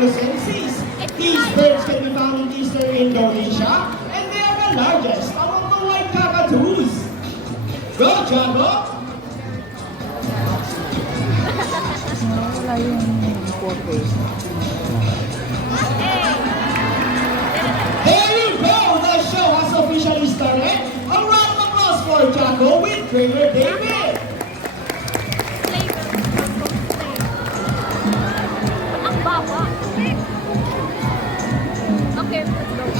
Lucensis. These birds can be found in eastern Indonesia, and they are the largest among the white cockatoos. Go, Jago! Wala yung photo. There you go! The show has officially started. A round of applause for Jago with Trainer David.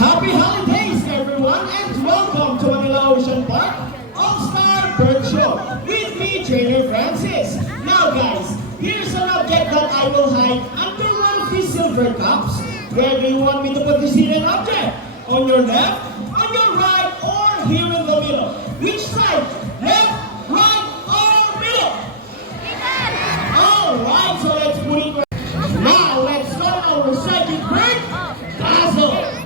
Happy holidays, everyone, and welcome to Manila Ocean Park All-Star Bird Show with me, Trainer Francis. Now, guys, here's an object that I will hide under one of these silver cups. Where do you want me to put this hidden object? On your left, on your right, or here in the middle? Which side? Left, right, or middle? Alright, so let's put it right. Now, let's start our psychic bird, Dazzle.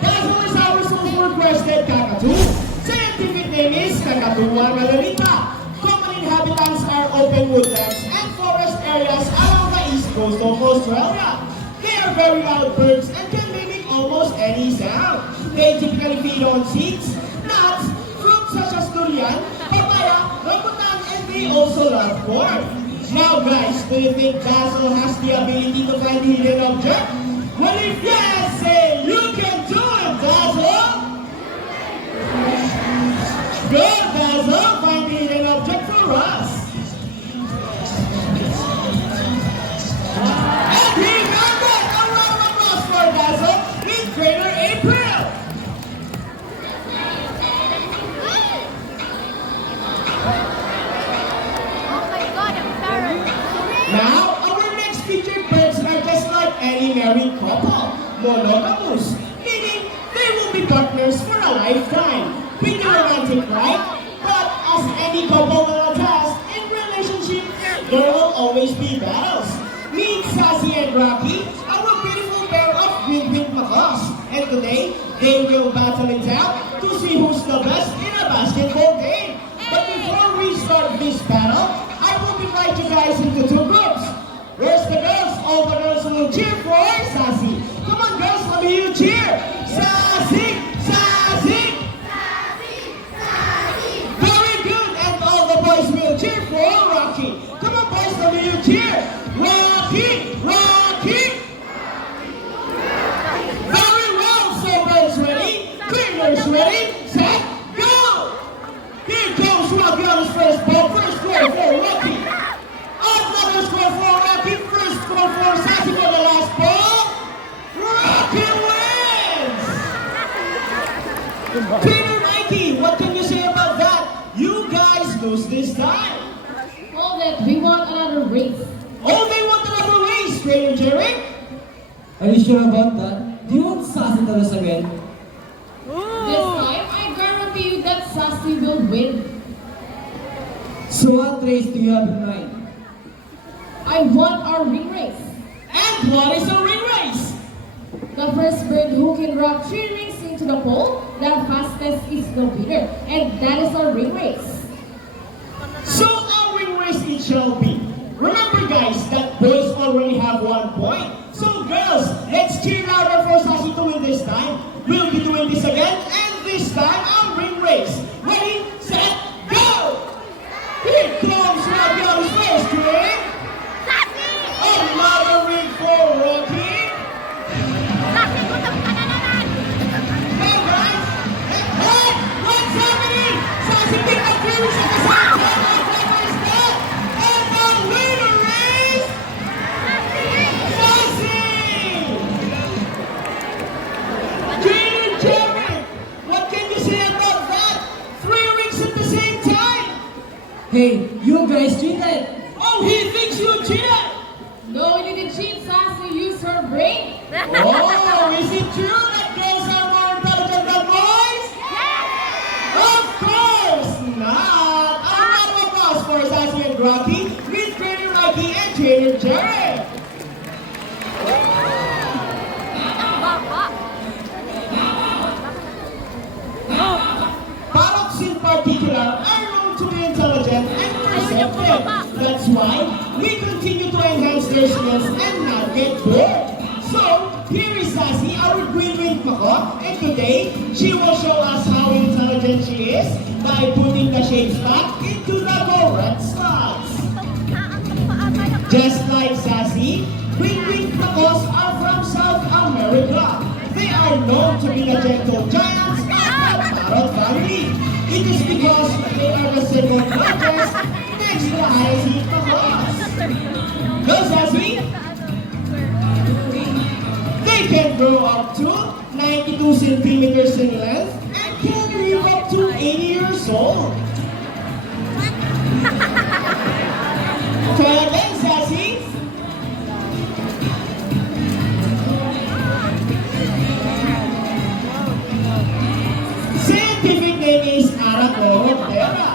Dazzle is our most requested cockatoo. Scientific name is Kakatuwa malalita. Common inhabitants are open woodlands and forest areas along the east coast of Australia. They are very loud birds and can mimic almost any sound. They typically feed on seeds, nuts, fruits such as durian, papaya, rambutan, and they also love corn. Now guys, do you think Dazzle has the ability to find hidden object? Well, if yes, say you can do it, Dazzle! Go, Dazzle! Find the hidden object for us! And he found it! A round of applause for Dazzle with Trainer April! Now, our next featured birds are just like any married couple, monogamous, meaning they will be partners for a lifetime. Pretty romantic, right? But as any couple will attest, in relationship, there will always be battles. Meet Sassy and Rocky, our beautiful pair of green-pink macaws. And today, they will battle it out to see who's the best in a basketball game. But before we start this battle, I will divide you guys into two groups. Where's the girls? All the girls will cheer for Sassy. Come on, girls, let me hear you cheer. Sassy! Sassy! Very good, and all the boys will cheer for Rocky. Come on, boys, let me hear you cheer. Rocky! Rocky! Very well, so girls ready? Trainers ready? Set, go! Here comes Rocky on his first ball. First score for Rocky. Another score for Rocky. First score for Sassy for the last ball. Rocky wins! Peter Mikey, what can you say about that? You guys lose this time. Hold it, we want another race. Oh, they want another race, Trainer Jerry. Are you sure about that? Do you want Sassy to lose again? This time, I guarantee you that Sassy will win. So what race do you have in mind? I want our ring race. And what is a ring race? The first bird who can rock 3 rings into the pole, the fastest is the winner. And that is our ring race. So our ring race it shall be. Remember guys, that boys already have 1 point. So girls, let's cheer louder for Sassy to win this time. We'll be doing this again, and this time our ring race. Ready, set, go! Here comes Rocky on his first ring. Another ring for Rocky. Hey guys, hey, what's happening? Sassy picked up 3 rings at the same time. What is that? And the winner is Sassy! Trainer Jerry, what can you say about that? 3 rings at the same time. Hey, you guys cheated! Oh, he thinks you cheated. No, we didn't cheat. Sassy used her brain. Oh, is it true that girls are more intelligent than boys? Of course not. A round of applause for Sassy and Rocky with Trainer Rocky and Trainer Jerry. Parrots in particular are known to be intelligent and perceptive. That's why we continue to enhance their skills and not get bored. So here is Sassy, our queen Mako, and today she will show us how intelligent she is by putting the shapes back into the correct slots. Just like Sassy, queen Makos are from South America. They are known to be the gentle giants of the parrot family. It is because they are the second largest next to the highest Makos. Go Sassy! They can grow up to 92 centimeters in length and can live up to 80 years old. Try again, Sassy. Scientific name is Aracorotera.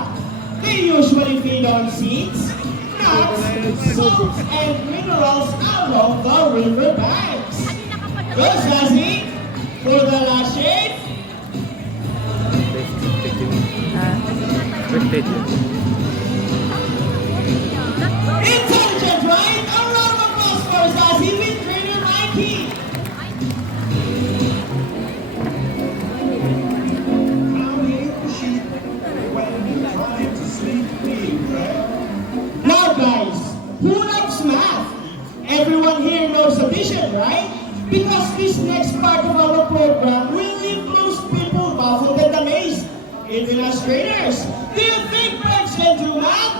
They usually feed on seeds, nuts, salt, and minerals along the river banks. Go, Sassy, for the last shape. Intelligent, right? A round of applause for Sassy with trainer Mikey. Now guys, who loves math? Everyone here knows addition, right? Because this next part of our program will leave most people baffled and amazed. Even us trainers, do you think birds can do math?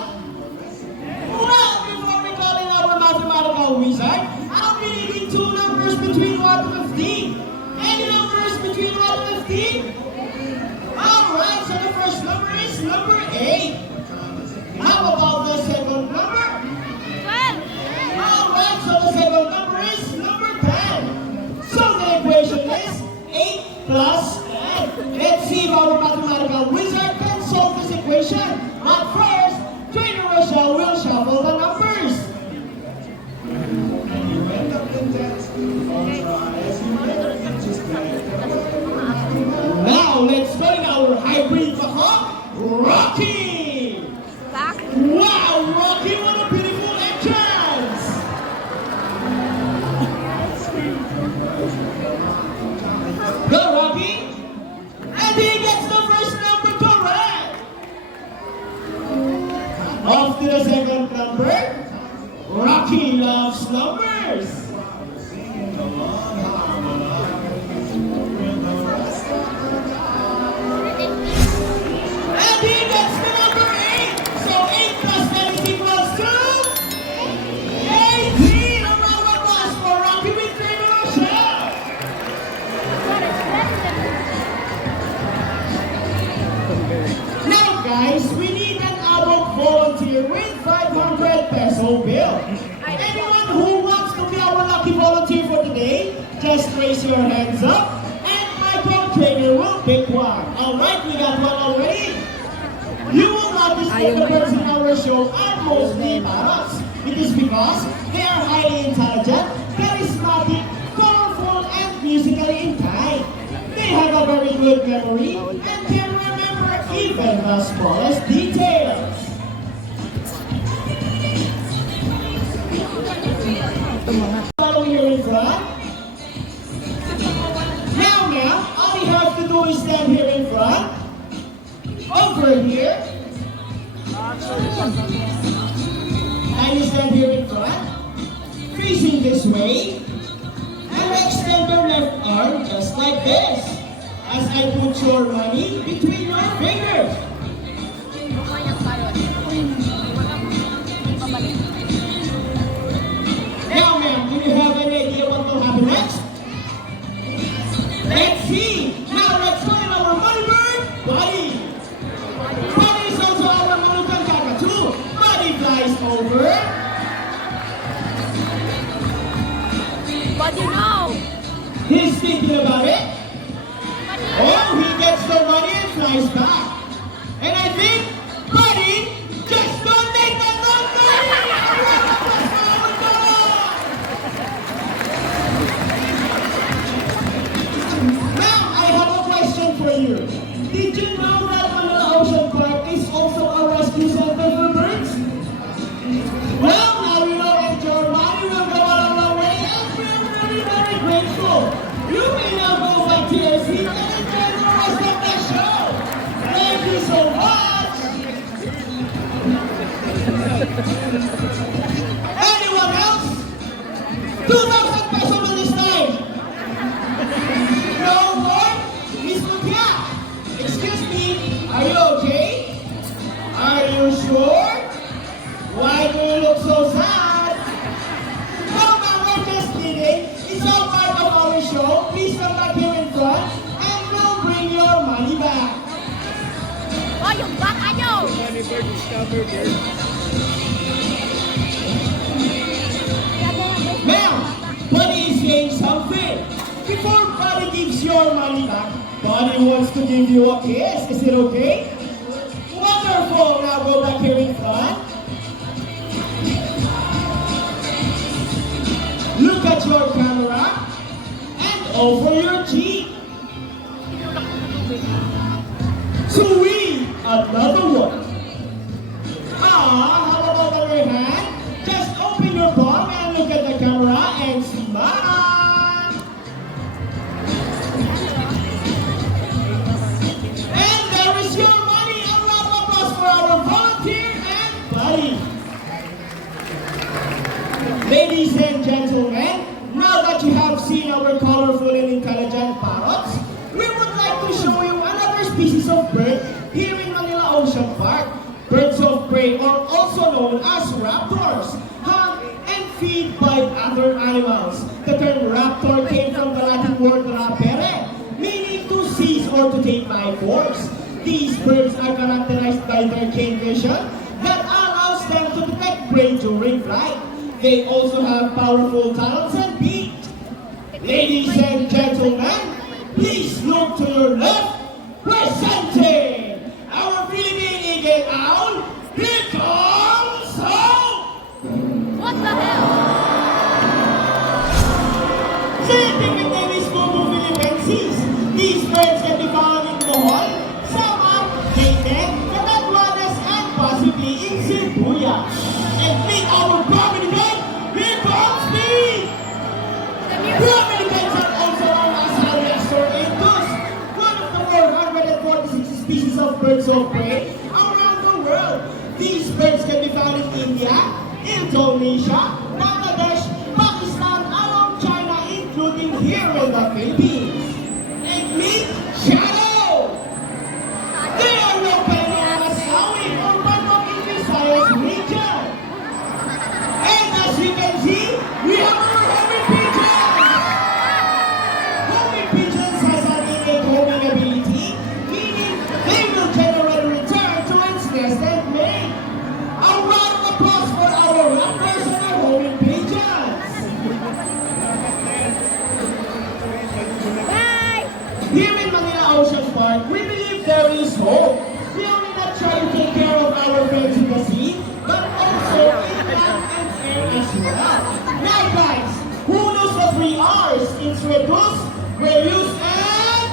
Well, before we call in our mathematical wizard, I'll be needing two numbers between 1 to 15. Any numbers between 1 to 15? Alright, so the first number is number 8. How about the second number? 12. Alright, so the second number is number 10. So the equation is 8 plus 10. Let's see if our mathematical wizard can solve this equation. But first, Trainer Rochelle will shuffle the numbers. Now, let's go in our hybrid Mako, Rocky! Wow, Rocky, what a beautiful entrance! Go, Rocky! And he gets the first number correct! Off to the second number. Rocky loves numbers. And he gets the number 8. So 8 plus 10 is equals to 18. A round of applause for Rocky with Trainer Rochelle. Now guys, we need an adult volunteer with 500 peso bill. Anyone who wants to be our lucky volunteer for today, just raise your hands up and my co-trainer will pick one. Alright, we got one already. You will notice that the birds in our show are mostly parrots. It is because they are highly intelligent, charismatic, colorful, and musically inclined. They have a very good memory and can remember even the smallest details. Follow here in front. Now, all you have to do is stand here in front. Over here. And you stand here in front. Facing this way. And extend your left arm just like this. As I put your money between your fingers. Now, ma'am, do you have any idea what will happen next? Let's see. Now, let's go in our money bird, Buddy. Buddy is also our Malukan Kakatu. Buddy flies over. But you know. He's thinking about it. Oh, he gets the money and flies back. And I think Buddy just don't make the number. Now, I have a question for you. Did you know that Manila Ocean Park is also a rescue center for birds? Well, now you know, and your money will go a long way, and we're very, very grateful. 2,000 pesos on this time. No more? Miss Mutia, excuse me, are you okay? Are you sure? Why do you look so sad? No, ma'am, we're just kidding. It's all part of our show. Please come back here in front and we'll bring your money back. Oh, yung baka nyo! Ma'am, Buddy is saying something. Before Buddy gives your money back, Buddy wants to give you a kiss. Is it okay? Wonderful. Now go back here in front. Look at your camera and over your cheek. Sweet, another one. How about our hand? Just open your palm and look at the camera and smile. And there is your money. A round of applause for our volunteer and Buddy. Ladies and gentlemen, now that you have seen our colorful and intelligent parrots, we would like to show you another species of bird here in Manila Ocean Park. Birds of prey are also known as raptors, hunt and feed by other animals. The term raptor came from the Latin word rapere, meaning to seize or to take by force. These birds are characterized by their keen vision that allows them to detect prey during flight. They also have powerful talons and beak. Ladies and gentlemen, please look to your left. Presenting our Philippine Eagle Owl, here comes home! What the hell? Scientific name is POGO Philippensis. These birds can be found in Bohol, Samar, Leyte, Catanduanes, and possibly in Cebuya. And meet our prominent, here comes me! Prominent are also known as Samsung A52s, one of the 446 species of birds of prey around the world. These birds can be found in India, Indonesia, Bangladesh, Pakistan, along China, including here in the Philippines. And meet Shadow! They are located in Asawi or Bangkok Visayas region. And as you can see, we have our homing pigeons! Homing pigeons has an innate homing ability, meaning they will generally return to its nest and mate. A round of applause for our raptors and our homing pigeons! Bye! Here in Manila Ocean Park, we believe there is hope. We only not try to take care of our friends in the sea, but also in land and air as well. Now guys, who knows the 3 R's? Introduce, reuse, and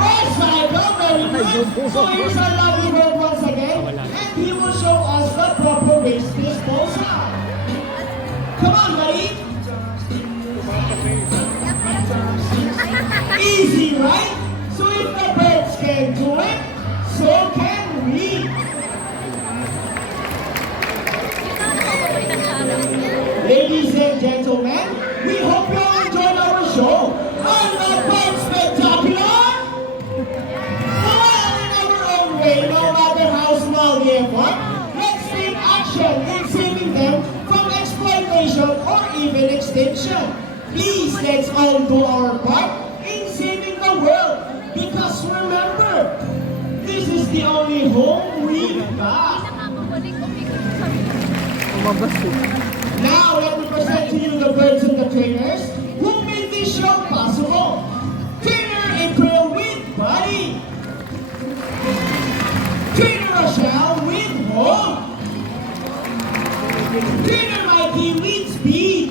recycle. Very good. So here's our lovely bird once again, and he will show us the proper waste disposal. Come on, buddy. Easy, right? So if the birds can do it, so can we. Ladies and gentlemen, we hope you all enjoyed our show. On the Bird Spectacular! Well, in our own way, no matter how small the effort, let's take action in saving them from exploitation or even extinction. Please, let's all do our part in saving the world. Because remember, this is the only home we've got. Now, let me present to you the birds and the trainers who made this show possible. Trainer April with Buddy. Trainer Rochelle with Home. Trainer Mikey with Speed.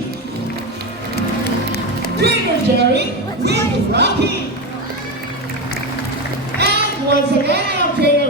Trainer Jerry with Rocky. And once again, I am Trainer